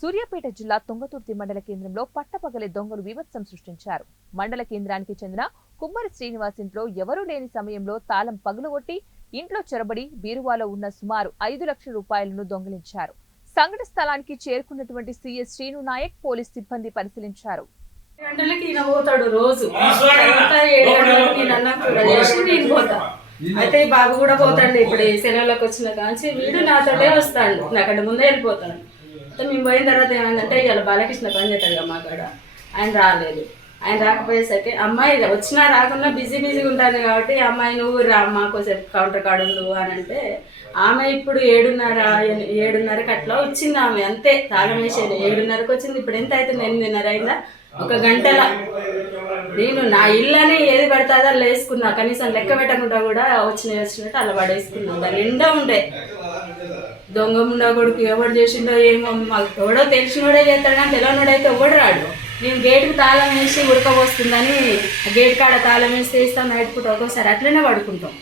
సూర్యాపేట జిల్లా తుంగతుర్తి మండల కేంద్రంలో పట్టపగలే దొంగలు బీభత్సం సృష్టించారు. మండల కేంద్రానికి చెందిన కుమ్మరి శ్రీనివాస్ ఇంట్లో ఎవరూ లేని సమయంలో తాళం పగులగొట్టి ఇంట్లో చొరబడి బీరువాలో ఉన్న సుమారు 5 లక్షల రూపాయలను దొంగిలించారు. సంఘటన స్థలానికి చేరుకున్నటువంటి సీఎస్ శ్రీను నాయక్ పోలీస్ సిబ్బంది పరిశీలించారు. అయితే ఈ బాబు కూడా పోతాడు. ఇప్పుడు సెలవులకు వచ్చిన కాంచి వీడు నాతోటే వస్తాడు, నాకంటే ముందే వెళ్ళిపోతాడు. మేము పోయిన తర్వాత ఏమైందంటే ఇవాళ బాలకృష్ణ పని చేస్తాడు మా కాడ, ఆయన రాలేదు. ఆయన రాకపోయేసరికి అమ్మాయి వచ్చినా రాకుండా బిజీగా ఉంటుంది కాబట్టి అమ్మాయి నువ్వు రా మాకోసేపు కౌంటర్ కార్డు నువ్వు అని అంటే ఆమె ఇప్పుడు 7:30కి అట్లా వచ్చింది. ఆమె అంతే తాళం వేసేది 7:30కి వచ్చింది. ఇప్పుడు ఎంత అవుతుంది? 8:30 అయిందా? 1 గంటల నేను నా ఇల్లని ఏది పడుతుందో అలా వేసుకున్నా. కనీసం లెక్క పెట్టకుండా కూడా వచ్చినట్టు అలా పడేసుకున్నా. దాని నిండా ఉండే దొంగ ముండా కొడుకు ఎవడు చేసిండో ఏమో, మాకు ఎవడో తెలిసినోడే చేస్తాడు కానీ తెలియనోడైతే ఎవడు రాడు. నేను గేటుకు తాళం వేసి ఉడకపోస్తుందని గేట్ కాడ తాళం వేసి తీస్తాం. నైట్ పూట ఒక్కోసారి అట్లనే పడుకుంటాం.